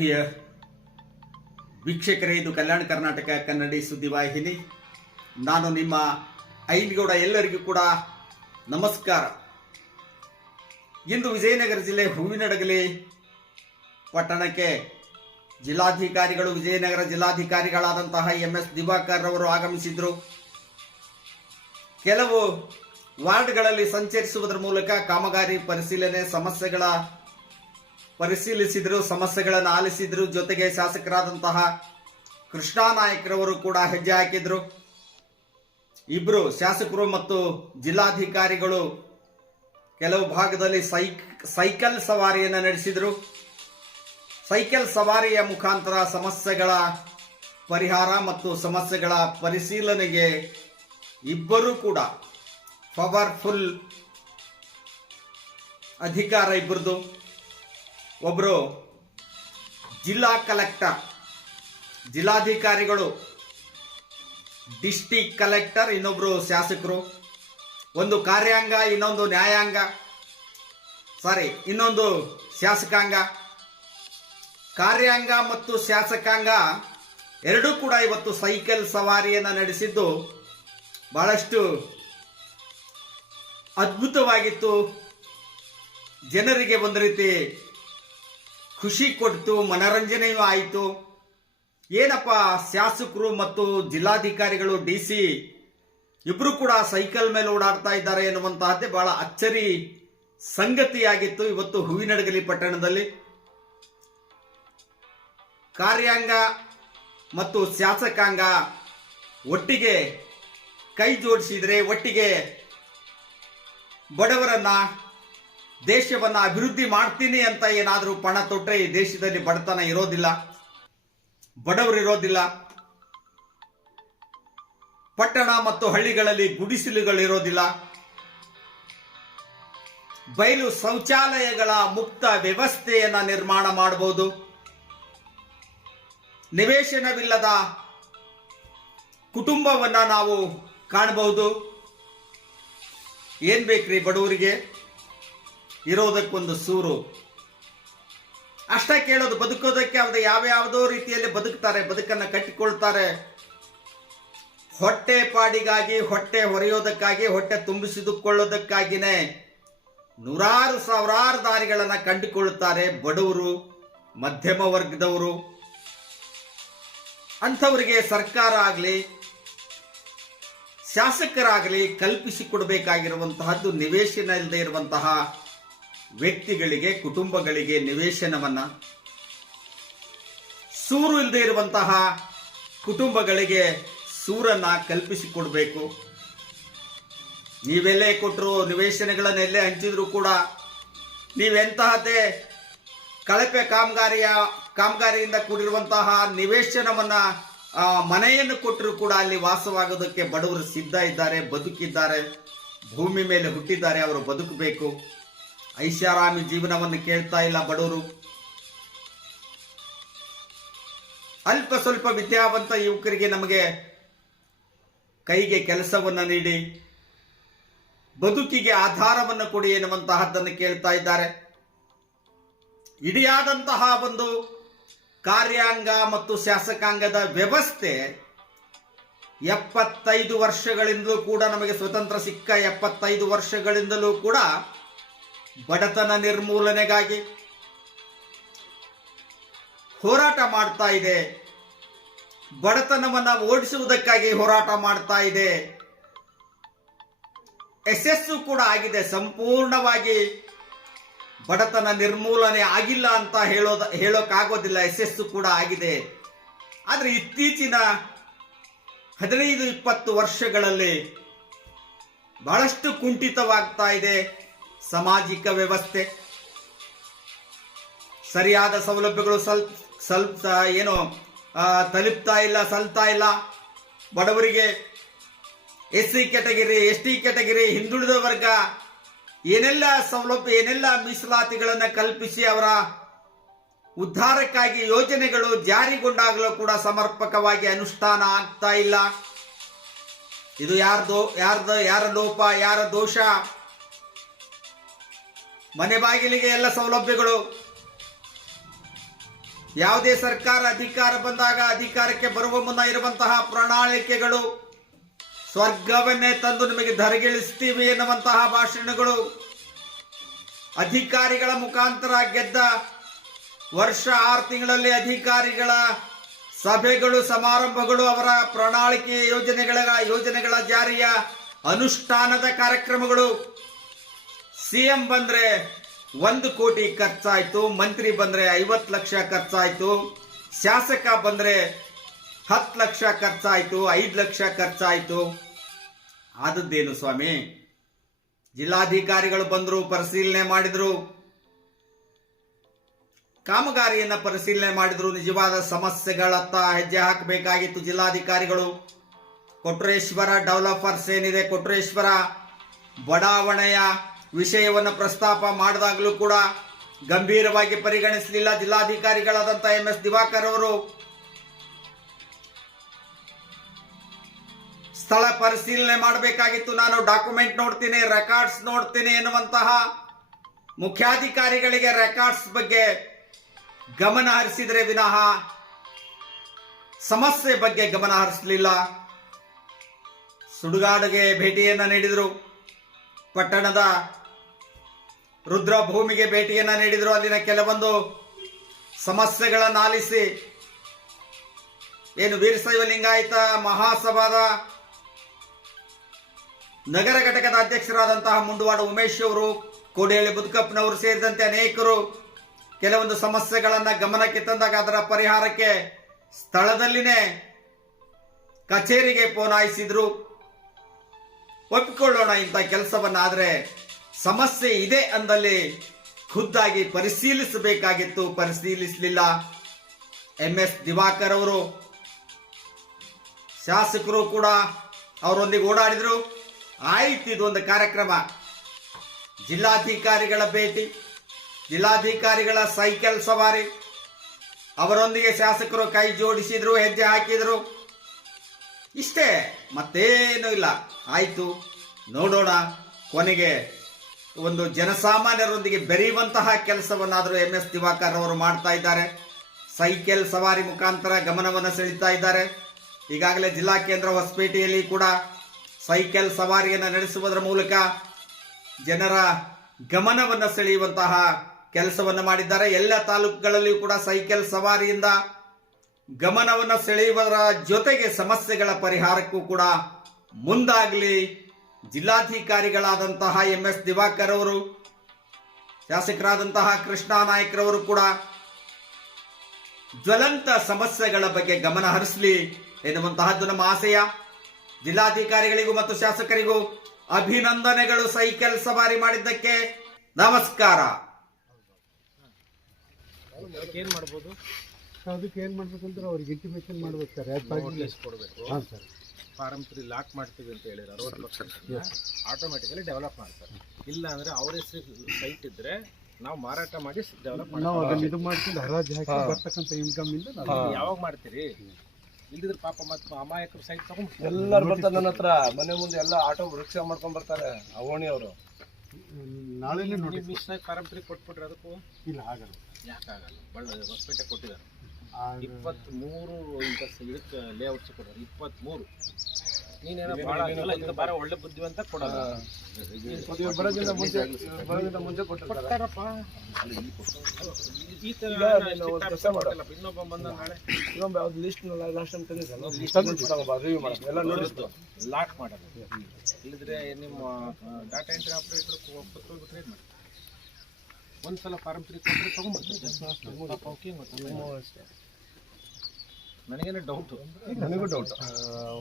ಪ್ರಿಯ ವೀಕ್ಷಕರೇ, ಇದು ಕಲ್ಯಾಣ ಕರ್ನಾಟಕ ಕನ್ನಡಿ ಸುದ್ದಿವಾಹಿನಿ ನಾನು ನಿಮ್ಮ ಐನ್ಗೌಡ ಎಲ್ಲರಿಗೂ ಕೂಡ ನಮಸ್ಕಾರ. ಇಂದು ವಿಜಯನಗರ ಜಿಲ್ಲೆ ಹೂವಿನಡಗಲಿ ಪಟ್ಟಣಕ್ಕೆ ಜಿಲ್ಲಾಧಿಕಾರಿಗಳು, ವಿಜಯನಗರ ಜಿಲ್ಲಾಧಿಕಾರಿಗಳಾದಂತಹ ಎಂ ಎಸ್ ದಿವಾಕರ್ ಅವರು ಆಗಮಿಸಿದ್ರು. ಕೆಲವು ವಾರ್ಡ್ಗಳಲ್ಲಿ ಸಂಚರಿಸುವುದರ ಮೂಲಕ ಕಾಮಗಾರಿ ಪರಿಶೀಲನೆ, ಸಮಸ್ಯೆಗಳ ಪರಿಶೀಲಿಸಿದ್ರು, ಸಮಸ್ಯೆಗಳನ್ನು ಆಲಿಸಿದ್ರು. ಜೊತೆಗೆ ಶಾಸಕರಾದಂತಹ ಕೃಷ್ಣಾ ನಾಯಕರವರು ಕೂಡ ಹೆಜ್ಜೆ ಹಾಕಿದ್ರು. ಇಬ್ರು ಶಾಸಕರು ಮತ್ತು ಜಿಲ್ಲಾಧಿಕಾರಿಗಳು ಕೆಲವು ಭಾಗದಲ್ಲಿ ಸೈಕ್, ಸೈಕಲ್ ಸವಾರಿಯನ್ನು ನಡೆಸಿದ್ರು. ಸೈಕಲ್ ಸವಾರಿಯ ಮುಖಾಂತರ ಸಮಸ್ಯೆಗಳ ಪರಿಹಾರ ಮತ್ತು ಸಮಸ್ಯೆಗಳ ಪರಿಶೀಲನೆಗೆ ಇಬ್ಬರೂ ಕೂಡ ಪವರ್ಫುಲ್ ಅಧಿಕಾರ ಇಬ್ಬರದು ಒಬ್ಬರು ಜಿಲ್ಲಾ ಕಲೆಕ್ಟರ್, ಜಿಲ್ಲಾಧಿಕಾರಿಗಳು, ಡಿಸ್ಟಿಕ್ ಕಲೆಕ್ಟರ್, ಇನ್ನೊಬ್ರು ಶಾಸಕರು, ಒಂದು ಕಾರ್ಯಾಂಗ, ಇನ್ನೊಂದು ನ್ಯಾಯಾಂಗ, ಸಾರಿ, ಇನ್ನೊಂದು ಶಾಸಕಾಂಗ. ಕಾರ್ಯಾಂಗ ಮತ್ತು ಶಾಸಕಾಂಗ ಎರಡೂ ಕೂಡ ಇವತ್ತು ಸೈಕಲ್ ಸವಾರಿಯನ್ನು ನಡೆಸಿದ್ದು ಬಹಳಷ್ಟು ಅದ್ಭುತವಾಗಿತ್ತು. ಜನರಿಗೆ ಒಂದು ರೀತಿ ಖುಷಿ ಕೊಡ್ತು, ಮನರಂಜನೆಯೂ ಆಯಿತು. ಏನಪ್ಪ, ಶಾಸಕರು ಮತ್ತು ಜಿಲ್ಲಾಧಿಕಾರಿಗಳು ಡಿ ಸಿ ಇಬ್ರು ಕೂಡ ಸೈಕಲ್ ಮೇಲೆ ಓಡಾಡ್ತಾ ಇದ್ದಾರೆ ಎನ್ನುವಂತಹದ್ದೇ ಬಹಳ ಅಚ್ಚರಿ ಸಂಗತಿಯಾಗಿತ್ತು ಇವತ್ತು ಹೂವಿನಡಗಲಿ ಪಟ್ಟಣದಲ್ಲಿ. ಕಾರ್ಯಾಂಗ ಮತ್ತು ಶಾಸಕಾಂಗ ಒಟ್ಟಿಗೆ ಕೈ ಜೋಡಿಸಿದ್ರೆ ಒಟ್ಟಿಗೆ ಬಡವರನ್ನ ದೇಶವನ್ನ ಅಭಿವೃದ್ಧಿ ಮಾಡ್ತೀನಿ ಅಂತ ಏನಾದರೂ ಪಣ ತೊಟ್ಟರೆ ಈ ದೇಶದಲ್ಲಿ ಬಡತನ ಇರೋದಿಲ್ಲ, ಬಡವರು ಇರೋದಿಲ್ಲ. ಪಟ್ಟಣ ಮತ್ತು ಹಳ್ಳಿಗಳಲ್ಲಿ ಗುಡಿಸಿಲುಗಳಿರೋದಿಲ್ಲ ಬಯಲು ಶೌಚಾಲಯಗಳ ಮುಕ್ತ ವ್ಯವಸ್ಥೆಯನ್ನ ನಿರ್ಮಾಣ ಮಾಡಬಹುದು ನಿವೇಶನವಿಲ್ಲದ ಕುಟುಂಬವನ್ನ ನಾವು ಕಾಣಬಹುದು ಏನ್ ಬೇಕ್ರಿ ಬಡವರಿಗೆ? ಇರೋದಕ್ಕೊಂದು ಸೂರು. ಅಷ್ಟೇ ಕೇಳೋದು, ಬದುಕೋದಕ್ಕೆ ಯಾವ ಯಾವ್ಯಾವುದೋ ರೀತಿಯಲ್ಲಿ ಬದುಕ್ತಾರೆ, ಬದುಕನ್ನ ಕಟ್ಟಿಕೊಳ್ತಾರೆ. ಹೊಟ್ಟೆ ಪಾಡಿಗಾಗಿ, ಹೊಟ್ಟೆ ಹೊರೆಯೋದಕ್ಕಾಗಿ, ಹೊಟ್ಟೆ ತುಂಬಿಸಿದುಕೊಳ್ಳೋದಕ್ಕಾಗಿನೇ ನೂರಾರು ಸಾವಿರಾರು ದಾರಿಗಳನ್ನ ಕಂಡುಕೊಳ್ಳುತ್ತಾರೆ ಬಡವರು, ಮಧ್ಯಮ ವರ್ಗದವರು. ಅಂಥವರಿಗೆ ಸರ್ಕಾರ ಆಗಲಿ, ಶಾಸಕರಾಗಲಿ ಕಲ್ಪಿಸಿಕೊಡಬೇಕಾಗಿರುವಂತಹದ್ದು, ನಿವೇಶನ ಇಲ್ಲದೆ ಇರುವಂತಹ ವ್ಯಕ್ತಿಗಳಿಗೆ, ಕುಟುಂಬಗಳಿಗೆ ನಿವೇಶನವನ್ನ. ಸೂರು ಇಲ್ಲದೆ ಇರುವಂತಹ ಕುಟುಂಬಗಳಿಗೆ ಸೂರನ್ನ ಕಲ್ಪಿಸಿಕೊಡ್ಬೇಕು. ನೀವೆಲ್ಲೇ ಕೊಟ್ಟರು ನಿವೇಶನಗಳನ್ನೆಲ್ಲೇ ಹಂಚಿದ್ರು ಕೂಡ ನೀವೆಂತಹದ್ದೇ ಕಳಪೆ ಕಾಮಗಾರಿಯ, ಕಾಮಗಾರಿಯಿಂದ ಕೂಡಿರುವಂತಹ ನಿವೇಶನವನ್ನ ಮನೆಯನ್ನು ಕೊಟ್ಟರು ಕೂಡ ಅಲ್ಲಿ ವಾಸವಾಗೋದಕ್ಕೆ ಬಡವರು ಸಿದ್ಧ ಇದ್ದಾರೆ, ಬದುಕಿದ್ದಾರೆ. ಭೂಮಿ ಮೇಲೆ ಹುಟ್ಟಿದ್ದಾರೆ, ಅವರು ಬದುಕಬೇಕು. ಐಷಾರಾಮಿ ಜೀವನವನ್ನು ಕೇಳ್ತಾ ಇಲ್ಲ ಬಡವರು. ಅಲ್ಪ ಸ್ವಲ್ಪ ವಿದ್ಯಾವಂತ ಯುವಕರಿಗೆ ನಮಗೆ ಕೈಗೆ ಕೆಲಸವನ್ನು ನೀಡಿ, ಬದುಕಿಗೆ ಆಧಾರವನ್ನು ಕೊಡಿ ಎನ್ನುವಂತಹದ್ದನ್ನು ಕೇಳ್ತಾ ಇದ್ದಾರೆ. ಇಡಿಯಾದಂತಹ ಒಂದು ಕಾರ್ಯಾಂಗ ಮತ್ತು ಶಾಸಕಾಂಗದ ವ್ಯವಸ್ಥೆ ಎಪ್ಪತ್ತೈದು ವರ್ಷಗಳಿಂದಲೂ ಕೂಡ ನಮಗೆ ಸ್ವತಂತ್ರ ಸಿಕ್ಕ ಎಪ್ಪತ್ತೈದು ವರ್ಷಗಳಿಂದಲೂ ಕೂಡ ಬಡತನ ನಿರ್ಮೂಲನೆಗಾಗಿ ಹೋರಾಟ ಮಾಡ್ತಾ ಇದೆ. ಬಡತನವನ್ನು ಓಡಿಸುವುದಕ್ಕಾಗಿ ಹೋರಾಟ ಮಾಡ್ತಾ ಇದೆ. ಯಶಸ್ಸು ಕೂಡ ಆಗಿದೆ. ಸಂಪೂರ್ಣವಾಗಿ ಬಡತನ ನಿರ್ಮೂಲನೆ ಆಗಿಲ್ಲ ಅಂತ ಹೇಳೋದ ಹೇಳೋಕ್ಕಾಗೋದಿಲ್ಲ ಯಶಸ್ಸು ಕೂಡ ಆಗಿದೆ. ಆದರೆ ಇತ್ತೀಚಿನ ಹದಿನೈದು, ಇಪ್ಪತ್ತು ವರ್ಷಗಳಲ್ಲಿ ಬಹಳಷ್ಟು ಕುಂಠಿತವಾಗ್ತಾ ಇದೆ. ಸಾಮಾಜಿಕ ವ್ಯವಸ್ಥೆ, ಸರಿಯಾದ ಸೌಲಭ್ಯಗಳು ಸ್ವಲ್ಪ ಸ್ವಲ್ಪ ಏನು ತಲುಪ್ತಾ ಇಲ್ಲ, ಸಲ್ತಾ ಇಲ್ಲ. ಬಡವರಿಗೆ S C category, S T category, ಹಿಂದುಳಿದ ವರ್ಗ, ಏನೆಲ್ಲ ಸೌಲಭ್ಯ, ಏನೆಲ್ಲ ಮೀಸಲಾತಿಗಳನ್ನು ಕಲ್ಪಿಸಿ ಅವರ ಉದ್ಧಾರಕ್ಕಾಗಿ ಯೋಜನೆಗಳು ಜಾರಿಗೊಂಡಾಗಲೂ ಕೂಡ ಸಮರ್ಪಕವಾಗಿ ಅನುಷ್ಠಾನ ಆಗ್ತಾ ಇಲ್ಲ. ಇದು ಯಾರ್ದೋ, ಯಾರ್ದ, ಯಾರ ಲೋಪ, ಯಾರ ದೋಷ? ಮನೆ ಬಾಗಿಲಿಗೆ ಎಲ್ಲ ಸೌಲಭ್ಯಗಳು. ಯಾವುದೇ ಸರ್ಕಾರ ಅಧಿಕಾರ ಬಂದಾಗ ಅಧಿಕಾರಕ್ಕೆ ಬರುವ ಮುನ್ನ ಇರುವಂತಹ ಪ್ರಣಾಳಿಕೆಗಳು, ಸ್ವರ್ಗವನ್ನೇ ತಂದು ನಿಮಗೆ ಧರಗಿಳಿಸ್ತೀವಿ ಎನ್ನುವಂತಹ ಭಾಷಣಗಳು. ಅಧಿಕಾರಿಗಳ ಮುಖಾಂತರ ಗೆದ್ದ ವರ್ಷ ಆರು ತಿಂಗಳಲ್ಲಿ ಅಧಿಕಾರಿಗಳ ಸಭೆಗಳು, ಸಮಾರಂಭಗಳು, ಅವರ ಪ್ರಣಾಳಿಕೆ ಯೋಜನೆಗಳ ಯೋಜನೆಗಳ ಜಾರಿಯ ಅನುಷ್ಠಾನದ ಕಾರ್ಯಕ್ರಮಗಳು. ಸಿಎಂ ಬಂದ್ರೆ ಒಂದು ಕೋಟಿ ಖರ್ಚಾಯ್ತು, ಮಂತ್ರಿ ಬಂದ್ರೆ ಐವತ್ತು ಲಕ್ಷ ಖರ್ಚಾಯ್ತು, ಶಾಸಕ ಬಂದ್ರೆ ಹತ್ತು ಲಕ್ಷ ಖರ್ಚಾಯ್ತು, ಐದು ಲಕ್ಷ ಖರ್ಚಾಯ್ತು. ಆದದ್ದೇನು ಸ್ವಾಮಿ? ಜಿಲ್ಲಾಧಿಕಾರಿಗಳು ಬಂದರು, ಪರಿಶೀಲನೆ ಮಾಡಿದ್ರು. ಕಾಮಗಾರಿಯನ್ನ ಪರಿಶೀಲನೆ ಮಾಡಿದ್ರು. ನಿಜವಾದ ಸಮಸ್ಯೆಗಳತ್ತ ಹೆಜ್ಜೆ ಹಾಕಬೇಕಾಗಿತ್ತು ಜಿಲ್ಲಾಧಿಕಾರಿಗಳು. ಕೊಟ್ರೇಶ್ವರ, ಡೆವಲಪರ್ಸ್ ಏನಿದೆ? ಕೊಟ್ರೇಶ್ವರ, ಬಡಾವಣೆಯ ವಿಷಯವನ್ನು ಪ್ರಸ್ತಾಪ ಮಾಡಿದಾಗಲೂ ಕೂಡ ಗಂಭೀರವಾಗಿ ಪರಿಗಣಿಸಲಿಲ್ಲ ಜಿಲ್ಲಾಧಿಕಾರಿಗಳಾದಂಥ ಎಂ ಎಸ್ ದಿವಾಕರ್ ಅವರು. ಸ್ಥಳ ಪರಿಶೀಲನೆ ಮಾಡಬೇಕಾಗಿತ್ತು. ನಾನು ಡಾಕ್ಯುಮೆಂಟ್ ನೋಡ್ತೀನಿ, ರೆಕಾರ್ಡ್ಸ್ ನೋಡ್ತೀನಿ ಎನ್ನುವಂತಹ ಮುಖ್ಯಾಧಿಕಾರಿಗಳಿಗೆ ರೆಕಾರ್ಡ್ಸ್ ಬಗ್ಗೆ ಗಮನ ಹರಿಸಿದ್ರೆ ವಿನಃ ಸಮಸ್ಯೆ ಬಗ್ಗೆ ಗಮನ ಹರಿಸಲಿಲ್ಲ. ಸುಡುಗಾಡಿಗೆ ಭೇಟಿಯನ್ನ ನೀಡಿದರು. ಪಟ್ಟಣದ ರುದ್ರಭೂಮಿಗೆ ಭೇಟಿಯನ್ನ ನೀಡಿದರು. ಅಲ್ಲಿನ ಕೆಲವೊಂದು ಸಮಸ್ಯೆಗಳನ್ನು ಆಲಿಸಿ ಏನು ವೀರಶೈವ ಲಿಂಗಾಯತ, ಮಹಾಸಭಾದ ನಗರ ಘಟಕದ ಅಧ್ಯಕ್ಷರಾದಂತಹ ಮುಂಡವಾಡ ಉಮೇಶ್ ಅವರು, ಕೋಡಿಹಳ್ಳಿ ಬುದ್ಕಪ್ಪನವರು ಸೇರಿದಂತೆ ಅನೇಕರು ಕೆಲವೊಂದು ಸಮಸ್ಯೆಗಳನ್ನ ಗಮನಕ್ಕೆ ತಂದಾಗ ಅದರ ಪರಿಹಾರಕ್ಕೆ ಸ್ಥಳದಲ್ಲಿನೇ ಕಚೇರಿಗೆ ಪೋನಾಯಿಸಿದ್ರು. ಒಪ್ಪಿಕೊಳ್ಳೋಣ ಇಂಥ ಕೆಲಸವನ್ನ ಆದ್ರೆ ಸಮಸ್ಯೆ ಇದೆ ಅಂದಲ್ಲಿ ಖುದ್ದಾಗಿ ಪರಿಶೀಲಿಸಬೇಕಾಗಿತ್ತು, ಪರಿಶೀಲಿಸಲಿಲ್ಲ. ಎಂ ಎಸ್ ದಿವಾಕರ್ ಅವರು, ಶಾಸಕರು ಕೂಡ ಅವರೊಂದಿಗೆ ಓಡಾಡಿದ್ರು. ಆಯ್ತು ಇದೊಂದು ಕಾರ್ಯಕ್ರಮ. ಜಿಲ್ಲಾಧಿಕಾರಿಗಳ ಭೇಟಿ, ಜಿಲ್ಲಾಧಿಕಾರಿಗಳ ಸೈಕಲ್ ಸವಾರಿ. ಅವರೊಂದಿಗೆ ಶಾಸಕರು ಕೈ ಜೋಡಿಸಿದ್ರು, ಹೆಜ್ಜೆ ಹಾಕಿದ್ರು. ಇಷ್ಟೇ, ಮತ್ತೇನು ಇಲ್ಲ. ಆಯ್ತು, ನೋಡೋಣ ಕೊನೆಗೆ. ಒಂದು ಜನಸಾಮಾನ್ಯರೊಂದಿಗೆ ಬೆರೆಯುವಂತಹ ಕೆಲಸವನ್ನಾದರೂ ಎಂ ಎಸ್ ದಿವಾಕರ್ ಅವರು ಮಾಡ್ತಾ ಇದ್ದಾರೆ. ಸೈಕಲ್ ಸವಾರಿ ಮುಖಾಂತರ ಗಮನವನ್ನು ಸೆಳೀತಾ ಇದ್ದಾರೆ. ಈಗಾಗಲೇ ಜಿಲ್ಲಾ ಕೇಂದ್ರ ಹೊಸಪೇಟೆಯಲ್ಲಿ ಕೂಡ ಸೈಕಲ್ ಸವಾರಿಯನ್ನು ನಡೆಸುವುದರ ಮೂಲಕ ಜನರ ಗಮನವನ್ನು ಸೆಳೆಯುವಂತಹ ಕೆಲಸವನ್ನು ಮಾಡಿದ್ದಾರೆ. ಎಲ್ಲ ತಾಲೂಕುಗಳಲ್ಲಿಯೂ ಕೂಡ ಸೈಕಲ್ ಸವಾರಿಯಿಂದ ಗಮನವನ್ನು ಸೆಳೆಯುವುದರ ಜೊತೆಗೆ ಸಮಸ್ಯೆಗಳ ಪರಿಹಾರಕ್ಕೂ ಕೂಡ ಮುಂದಾಗಲಿ. ಜಿಲ್ಲಾಧಿಕಾರಿಗಳಾದಂತಹ ಎಂ ಎಸ್ ದಿವಾಕರ್ ಅವರು ಶಾಸಕರಾದಂತಹ ಕೃಷ್ಣಾ ನಾಯಕರವರು ಕೂಡ ಜ್ವಲಂತ ಸಮಸ್ಯೆಗಳ ಬಗ್ಗೆ ಗಮನ ಹರಿಸಲಿ ಎನ್ನುವಂತಹದ್ದು ನಮ್ಮ ಆಸೆಯ. ಜಿಲ್ಲಾಧಿಕಾರಿಗಳಿಗೂ ಮತ್ತು ಶಾಸಕರಿಗೂ ಅಭಿನಂದನೆಗಳು ಸೈಕಲ್ ಸವಾರಿ ಮಾಡಿದ್ದಕ್ಕೆ ನಮಸ್ಕಾರ. ಏನ್ ಮಾಡ್ಬೋದು? ಅದಕ್ಕೆ ಏನು ಮಾಡ್ಬೇಕಂದ್ರೆ ಅವ್ರಿಗೆ ಇಂಟಿಮೇಷನ್ ಮಾಡ್ಬೇಕು ಸರ್. ಕೊಡಬೇಕು. ಹಾಂ ಸರ್. ಫಾರಂ ತ್ರೀ ಲಾಕ್ ಮಾಡ್ತೀವಿ ಅಂತ ಹೇಳಿದ್ರು ಅರವತ್ತು ಪರ್ಸೆಂಟ್ ಆಟೋಮೆಟಿಕಲಿ ಡೆವಲಪ್ ಮಾಡ್ತಾರೆ. ಇಲ್ಲ ಅಂದ್ರೆ ಅವ್ರ ಹೆಸರು ಸೈಟ್ ಇದ್ರೆ ನಾವು ಮಾರಾಟ ಮಾಡಿ ಡೆವಲಪ್ ನಾವು ಮಾಡ್ತೀವಿ ಯಾವಾಗ ಮಾಡ್ತೀರಿ? ಇಲ್ದಿದ್ರೆ ಪಾಪ ಮತ್ತು ಅಮಾಯಕರು ಸೈಟ್ ತಗೊಂಡ್ ಎಲ್ಲರೂ ಬರ್ತಾರೆ ನನ್ನ ಹತ್ರ ಮನೆ ಮುಂದೆ ಎಲ್ಲ ಆಟೋ ರಿಕ್ಷಾ ಮಾಡ್ಕೊಂಡ್ ಬರ್ತಾರೆ ಅವಣಿ ಅವರು. ನಾಳೆನೇ ನೋಡಿ ತ್ರೀ ಕೊಟ್ಬಿಟ್ರೆ ಅದಕ್ಕೂ ಇಲ್ಲ ಆಗಲ್ಲ. ಯಾಕಾಗಲ್ಲ? ಬಳ್ಳ ಹೊಸಪೇಟೆ ಕೊಟ್ಟಿದ್ದಾರೆ. ಇಪ್ಪತ್ಮೂರು ಇಂಥ ಇದಕ್ಕೆ ಲೇಔಟ್ಸ್ ಕೊಡೋರು ಇಪ್ಪತ್ಮೂರು. ನೀನೇನೋ ಭಾಳ ಅಲ್ಲ ಇದು ಒಳ್ಳೆ ಬುದ್ಧಿವಂತ ಕೊಡೋದು. ಬರೋದ್ರಿಂದ ಮುಂಚೆ ಬರೋದ್ರಿಂದ ಮುಂಚೆ ಈ ಕೆಲಸ ಆಗಿ ಇನ್ನೊಬ್ಬ ಬಂದ ನಾಳೆ. ಯಾವ್ದು ಲಿಸ್ಟ್ ಲಾಸ್ಟ್ ಟೈಮ್ ತಂದಿದ್ದಲ್ಲ ರಿವ್ಯೂ ಮಾಡೋದು ಎಲ್ಲ ನೋಡಿಸ್ತು ಲಾಕ್ ಮಾಡೋದು ಇಲ್ಲದ್ರೆ ನಿಮ್ಮ ಡಾಟಾ ಎಂಟ್ರಿ ಆಪರೇಟರ್ ಏನು ಮಾಡಿ ಒಂದ್ಸಲ ಫಾರ್ಮ್ ತ್ರೀ ಕೊಟ್ಟರೆ ಗೊತ್ತಲ್ಲ? ನನಗೇನೋ ಡೌಟು ನನಗೂ doubt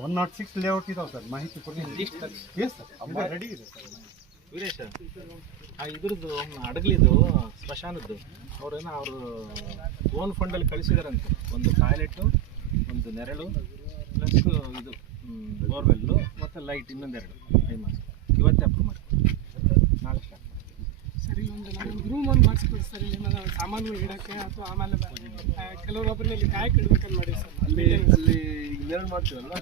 one nought six layout ಇದಾವೆ ಸರ್ ಮಾಹಿತಿ ಕೊಡಿ ಲಿಸ್ಟ್ ಎಸ್ ಸರ್ ಅಮ್ಮ ರೆಡಿ ಇದೆ ಸರ್. ವೀರೇಶ ಆ ಇದ್ರದ್ದು ಅಡಗಲಿದು ಸ್ಮಶಾನದ್ದು. ಅವ್ರೇನೋ ಅವರು ಓನ್ ಫಂಡಲ್ಲಿ ಕಳಿಸಿದಾರಂತೆ. ಒಂದು ಟಾಯ್ಲೆಟು ಒಂದು ನೆರಳು ಪ್ಲಸ್ ಇದು ಬೋರ್ವೆಲ್ಲು ಮತ್ತು ಲೈಟ್ ಇನ್ನೊಂದೆರಡು. ಫೇಮಸ್ ಇವತ್ತೇ ಅಪ್ರೂವ್ ಮಾಡಿ ನಾಳೆ ಸ್ಟಾರ್ಟ್ ಸರಿ ಒಂದು ನಮ್ಗೆ ರೂಮ್ ಒಂದು ಮಾಡಿಸ್ಕೊಡಿ ಸರ್ ಇಲ್ಲಿ ಏನಾದ್ರು ಸಾಮಾನುಗಳು ಇಡಕ್ಕೆ ಅಥವಾ ಆಮೇಲೆ ಕೆಲವೊಬ್ಬರನ್ನ ಇಲ್ಲಿ ಕಾಯಕ್ಕೆ ಇಡ್ಬೇಕಂತ ಮಾಡಿ ಸರ್. ಅಲ್ಲಿ ಅಲ್ಲಿ ಈಗ ನೆರಳು ಮಾಡ್ತೀವಲ್ಲ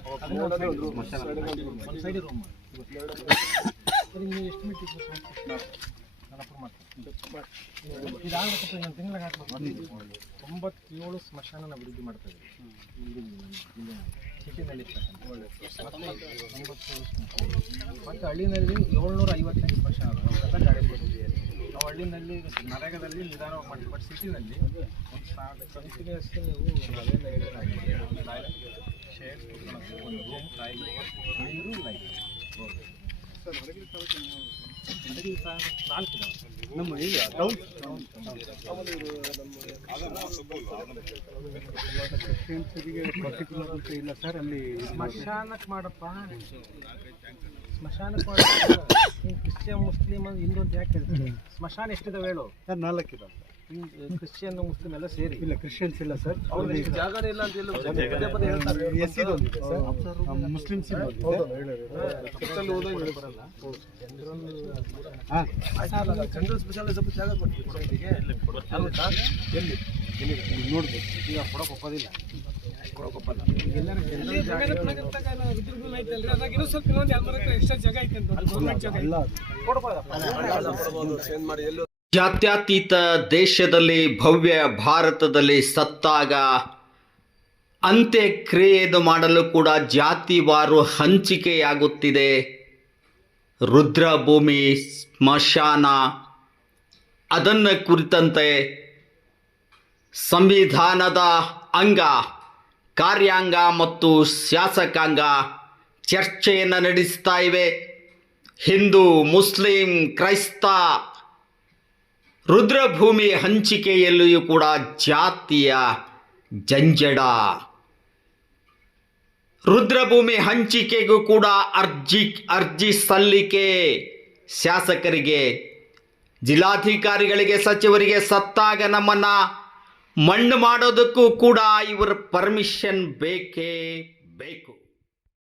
ನೀವು ಎಷ್ಟು ಮೀಟಿಂಗ್ ತೊಂಬತ್ತೇಳು ಸ್ಮಶಾನನ ಅಭಿವೃದ್ಧಿ ಮಾಡ್ತಾ ಇದ್ದೀವಿ ಸಿಟಿನಲ್ಲಿ ತೊಂಬತ್ತೇಳು ಸ್ಮಶಾನ. ಮತ್ತು ಹಳ್ಳಿನಲ್ಲಿ ಏಳ್ನೂರ ಐವತ್ತೈದು ಸ್ಮಶಾನ. ಅವೆಲ್ಲ ಗಾಡಿ ಕೊಟ್ಟಿದ್ದೀವಿ ನಾವು ಹಳ್ಳಿನಲ್ಲಿ, ನರೇಗಾದಲ್ಲಿ ನಿಧಾನವಾಗಿ ಮಾಡಿ ಬಟ್ ಸಿಟಿನಲ್ಲಿ ಒಂದು ಸಾವಿರ ಅಷ್ಟೇ ನೀವು ಅದೇ ಹೇಳಿದ್ರೆ ಒಂದು ಶೇರ್ ಒಂದು ರೂಮ್ ನಾಲ್ಕು ನಮ್ಮ ಪರ್ಟಿಕ್ಯುಲರ್ ಇಲ್ಲ ಸರ್ ಅಲ್ಲಿ ಸ್ಮಶಾನಕ್ಕೆ ಮಾಡಪ್ಪ. ಸ್ಮಶಾನಕ್ಕೆ ಕ್ರಿಶ್ಚಿಯನ್ ಮುಸ್ಲಿಮ್ ಹಿಂದೂ ಅಂತ ಯಾಕೆ ಹೇಳ್ತೀವಿ ಸ್ಮಶಾನ ಎಷ್ಟಿದಾವೆ ಹೇಳು? ಸರ್ ನಾಲ್ಕಿದಾವೆ ಇದೆ ಕ್ರಿಶ್ಚಿಯನ್ ಮುಸ್ಲಿಮ್ ಎಲ್ಲ ಸೇರಿ? ಇಲ್ಲ ಕ್ರಿಶ್ಚಿಯನ್ಸ್ ಇಲ್ಲ ಸರ್. ಜಾಗ ಇಲ್ಲ ಅಂತ ಹೇಳ್ತಾರೆ. ಮುಸ್ಲಿಮ್ಸ್ ಹೋದಾಗ ಬರಲ್ಲ ಜನರಲ್ ಸ್ಪೆಷಲ್ ಸ್ವಲ್ಪ ಜಾಗ ಕೊಡ್ತೀವಿ ಎಲ್ಲಿ? ನೋಡ್ಬೇಕು. ಈಗ ಕೊಡಕ್ಕೆ ಒಪ್ಪೋದಿಲ್ಲ. ಜಾತ್ಯತೀತ ದೇಶದಲ್ಲಿ ಭವ್ಯ ಭಾರತದಲ್ಲಿ ಸತ್ತಾಗ ಅಂತ್ಯಕ್ರಿಯೆಯನ್ನು ಮಾಡಲು ಕೂಡ ಜಾತಿವಾರು ಹಂಚಿಕೆಯಾಗುತ್ತಿದೆ. ರುದ್ರಭೂಮಿ, ಸ್ಮಶಾನ, ಅದನ್ನು ಕುರಿತಂತೆ ಸಂವಿಧಾನದ ಅಂಗ ಕಾರ್ಯಾಂಗ ಮತ್ತು ಶಾಸಕಾಂಗ ಚರ್ಚೆಯನ್ನು ನಡೆಸ್ತಾ ಇವೆ. ಹಿಂದೂ, ಮುಸ್ಲಿಂ, ಕ್ರೈಸ್ತ ರುದ್ರಭೂಮಿ ಹಂಚಿಕೆಯಲ್ಲಿಯೂ ಕೂಡ ಜಾತಿಯ ಜಂಜಡ. ರುದ್ರಭೂಮಿ ಹಂಚಿಕೆಗೂ ಕೂಡ ಅರ್ಜಿ ಅರ್ಜಿ ಸಲ್ಲಿಕೆ. ಶಾಸಕರಿಗೆ, ಜಿಲ್ಲಾಧಿಕಾರಿಗಳಿಗೆ, ಸಚಿವರಿಗೆ ಸತ್ತಾಗ ನಮ್ಮನ್ನ ಮಣ್ಣು ಮಾಡೋದಕ್ಕೂ ಕೂಡ ಇವರ ಪರ್ಮಿಷನ್ ಬೇಕೇ ಬೇಕು.